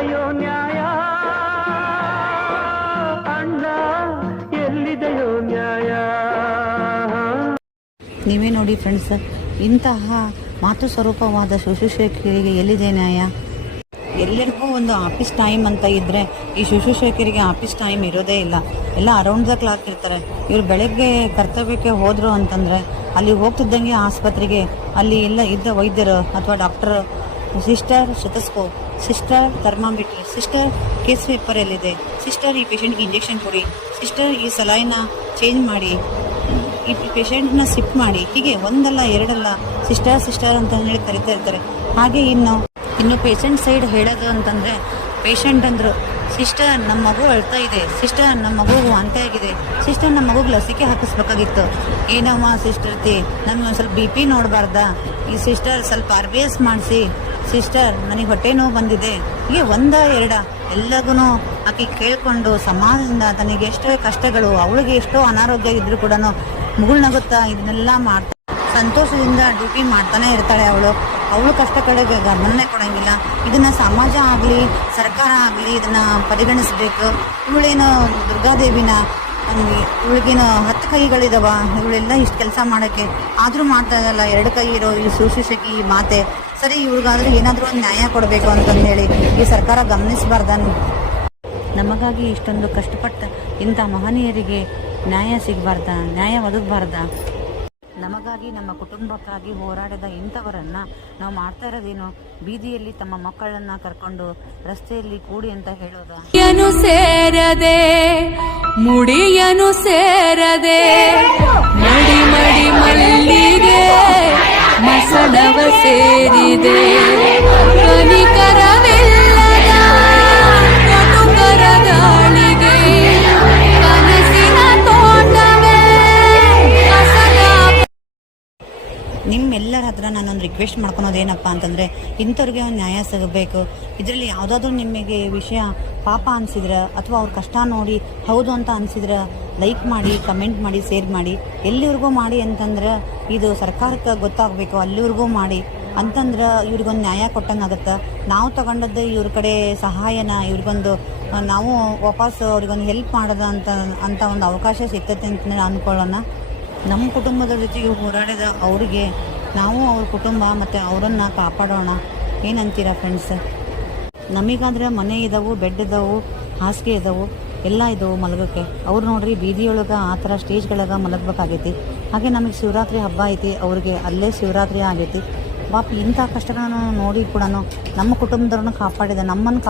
ಎಲ್ಲಿದೆಯೋ ನ್ಯಾಯ ಅಣ್ಣ, ಎಲ್ಲಿದೆಯೋ ನ್ಯಾಯ. ನೀವೇ ನೋಡಿ ಫ್ರೆಂಡ್ಸ್, ಇಂತಹ ಮಾತು ಸ್ವರೂಪವಾದ ಶುಶ್ರೂಷಕಿಯರಿಗೆ ಎಲ್ಲಿದೆ ನ್ಯಾಯ? ಎಲ್ಲರಿಗೂ ಒಂದು ಆಫೀಸ್ ಟೈಮ್ ಅಂತ ಇದ್ದರೆ ಈ ಶುಶ್ರೂಷಕಿಯರಿಗೆ ಆಫೀಸ್ ಟೈಮ್ ಇರೋದೇ ಇಲ್ಲ. ಎಲ್ಲ ಅರೌಂಡ್ ದ ಕ್ಲಾಕ್ ಇರ್ತಾರೆ. ಇವರು ಬೆಳಗ್ಗೆ ಕರ್ತವ್ಯಕ್ಕೆ ಹೋದರು ಅಂತಂದರೆ ಅಲ್ಲಿ ಹೋಗ್ತಿದ್ದಂಗೆ ಆಸ್ಪತ್ರೆಗೆ ಅಲ್ಲಿ ಎಲ್ಲ ಇದ್ದ ವೈದ್ಯರು ಅಥವಾ doctor, sister stethoscope, sister thermometer, sister case paper ಎಲ್ಲಿದೆ, ಸಿಸ್ಟರ್ ಈ ಪೇಷಂಟ್ಗೆ ಇಂಜೆಕ್ಷನ್ ಕೊಡಿ, ಸಿಸ್ಟರ್ ಈ ಸಲೈನ ಚೇಂಜ್ ಮಾಡಿ, ಈ ಪೇಷಂಟ್ನ ಸಿಪ್ ಮಾಡಿ, ಹೀಗೆ ಒಂದಲ್ಲ ಎರಡಲ್ಲ ಸಿಸ್ಟರ್ ಅಂತ ಹೇಳಿ ಕರಿತಾ ಇರ್ತಾರೆ. ಹಾಗೆ ಇನ್ನು ಪೇಷಂಟ್ ಸೈಡ್ ಹೇಳೋದು ಅಂತಂದರೆ, ಪೇಷಂಟ್ ಅಂದರು, ಸಿಸ್ಟರ್ ನಮ್ಮ ಮಗು ಅಳ್ತಾ ಇದೆ, ಸಿಸ್ಟರ್ ನಮ್ಮ ಮಗು ವಾಂತಿ ಆಗಿದೆ, ಸಿಸ್ಟರ್ ನಮ್ಮ ಮಗುಗೆ ಲಸಿಕೆ ಹಾಕಿಸ್ಬೇಕಾಗಿತ್ತು, ಏನಮ್ಮ ಸಿಸ್ಟರ್ತಿ ನಮ್ಗೆ ಒಂದು ಸ್ವಲ್ಪ BP ನೋಡಬಾರ್ದಾ, ಈ ಸಿಸ್ಟರ್ ಸ್ವಲ್ಪ RBS ಮಾಡಿಸಿ, ಸಿಸ್ಟರ್ ನನಗೆ ಹೊಟ್ಟೆ ನೋವು ಬಂದಿದೆ, ಹೀಗೆ ಒಂದ ಎರಡ ಎಲ್ಲಗೂ ಆಕೆ ಕೇಳಿಕೊಂಡು ಸಮಾಜದಿಂದ ತನಗೆ ಎಷ್ಟೋ ಕಷ್ಟಗಳು, ಅವಳಿಗೆ ಎಷ್ಟೋ ಅನಾರೋಗ್ಯ ಇದ್ರೂ ಕೂಡ ಮುಗುಳ್ನಗುತ್ತಾ ಇದನ್ನೆಲ್ಲ ಮಾಡ್ತಾ ಸಂತೋಷದಿಂದ ಡ್ಯೂಟಿ ಮಾಡ್ತಾನೆ ಇರ್ತಾಳೆ. ಅವಳು ಕಷ್ಟ ಕಡೆಗೆ ಗಮನನೇ ಕೊಡೋಂಗಿಲ್ಲ. ಇದನ್ನು ಸಮಾಜ ಆಗಲಿ ಸರ್ಕಾರ ಆಗಲಿ ಇದನ್ನು ಪರಿಗಣಿಸಬೇಕು. ಇವಳೇನು ದುರ್ಗಾದೇವಿನ, ಇವಳಿಗೇನು 10 ಕೈಗಳಿದಾವ, ಇವಳೆಲ್ಲ ಇಷ್ಟು ಕೆಲಸ ಮಾಡೋಕ್ಕೆ, ಆದರೂ ಮಾಡ್ತಾ ಇದ್ದಲ್ಲ 2 ಕೈ ಇರೋ ಈ ಶುಶ್ರೂಷಕಿ ಮಾತೆ ಸರಿ, ಇವ್ರಿಗಾದ್ರೂ ಏನಾದರೂ ಒಂದು ನ್ಯಾಯ ಕೊಡಬೇಕು ಅಂತಂದೇಳಿ ಈ ಸರ್ಕಾರ ಗಮನಿಸಬಾರ್ದ? ನಮಗಾಗಿ ಇಷ್ಟೊಂದು ಕಷ್ಟಪಟ್ಟ ಇಂಥ ಮಹನೀಯರಿಗೆ ನ್ಯಾಯ ಸಿಗಬಾರ್ದ? ನ್ಯಾಯ ಒದಗಬಾರ್ದ? ನಮಗಾಗಿ ನಮ್ಮ ಕುಟುಂಬಕ್ಕಾಗಿ ಹೋರಾಡಿದ ಇಂಥವರನ್ನು ನಾವು ಮಾಡ್ತಾ ಇರೋದೇನು? ಬೀದಿಯಲ್ಲಿ ತಮ್ಮ ಮಕ್ಕಳನ್ನು ಕರ್ಕೊಂಡು ರಸ್ತೆಯಲ್ಲಿ ಕೂಡಿ ಅಂತ ಹೇಳೋದ? ಸೇರದೆ ಮುಡಿಯನು ಸೇರದೆ ಮಡಿ ಮಡಿ ಮಲ್ಲಿಗೆ ಮಸಣವ ಸೇರಿದೆ ಕನಿಕರವಿಲ್ಲದ ಕಟುಕರ ಗಾಳಿಗೆ ಕನಸಿನ ತೋಟವೇ ನಿಮ್ಮೆಲ್ಲರ ಹತ್ರ ನಾನೊಂದು ರಿಕ್ವೆಸ್ಟ್ ಮಾಡ್ಕೊಳೋದೇನಪ್ಪ ಅಂತಂದರೆ, ಇಂಥವ್ರಿಗೆ ಒಂದು ನ್ಯಾಯ ಸಿಗಬೇಕು. ಇದರಲ್ಲಿ ಯಾವುದಾದ್ರೂ ನಿಮಗೆ ವಿಷಯ ಪಾಪ ಅನಿಸಿದ್ರೆ ಅಥವಾ ಅವ್ರ ಕಷ್ಟ ನೋಡಿ ಹೌದು ಅಂತ ಅನಿಸಿದ್ರೆ ಲೈಕ್ ಮಾಡಿ, ಕಮೆಂಟ್ ಮಾಡಿ, ಶೇರ್ ಮಾಡಿ, ಎಲ್ಲಿವರೆಗೂ ಮಾಡಿ ಅಂತಂದ್ರೆ ಇದು ಸರ್ಕಾರಕ್ಕೆ ಗೊತ್ತಾಗಬೇಕು, ಅಲ್ಲಿವರೆಗೂ ಮಾಡಿ ಅಂತಂದ್ರೆ ಇವ್ರಿಗೊಂದು ನ್ಯಾಯ ಕೊಟ್ಟಂಗೆ ಆಗುತ್ತೆ. ನಾವು ತಗೊಂಡದ್ದು ಇವ್ರ ಕಡೆ ಸಹಾಯನ ಇವ್ರಿಗೊಂದು ನಾವು ವಾಪಸ್ ಅವ್ರಿಗೊಂದು ಹೆಲ್ಪ್ ಮಾಡೋದು ಅಂತ ಒಂದು ಅವಕಾಶ ಸಿಗ್ತೈತೆ ಅಂತ ಅಂದ್ಕೊಳ್ಳೋಣ. ನಮ್ಮ ಕುಟುಂಬದ ಜೊತೆಗೆ ಹೋರಾಡಿದ ಅವರಿಗೆ ನಾವು ಅವ್ರ ಕುಟುಂಬ ಮತ್ತು ಅವರನ್ನು ಕಾಪಾಡೋಣ. ಏನಂತೀರಾ ಫ್ರೆಂಡ್ಸ್? ನಮಗಾದ್ರೆ ಮನೆ ಇದ್ದಾವೆ, ಬೆಡ್ ಇದ್ದಾವೆ, ಹಾಸಿಗೆ ಇದ್ದಾವೆ, ಎಲ್ಲ ಇದ್ದಾವೆ ಮಲಗೋಕ್ಕೆ. ಅವ್ರು ನೋಡ್ರಿ ಬೀದಿಯೊಳಗೆ ಆ ಥರ ಸ್ಟೇಜ್ಗಳಾಗ ಮಲಗಬೇಕಾಗೈತಿ. ಹಾಗೆ ನಮಗೆ ಶಿವರಾತ್ರಿ ಹಬ್ಬ ಐತಿ, ಅವ್ರಿಗೆ ಅಲ್ಲೇ ಶಿವರಾತ್ರಿ ಆಗೈತಿ. ಪಾಪ ಇಂಥ ಕಷ್ಟಗಳನ್ನು ನೋಡಿ ಕೂಡ ನಮ್ಮ ಕುಟುಂಬದವ್ರನ್ನ ಕಾಪಾಡಿದೆ, ನಮ್ಮನ್ನು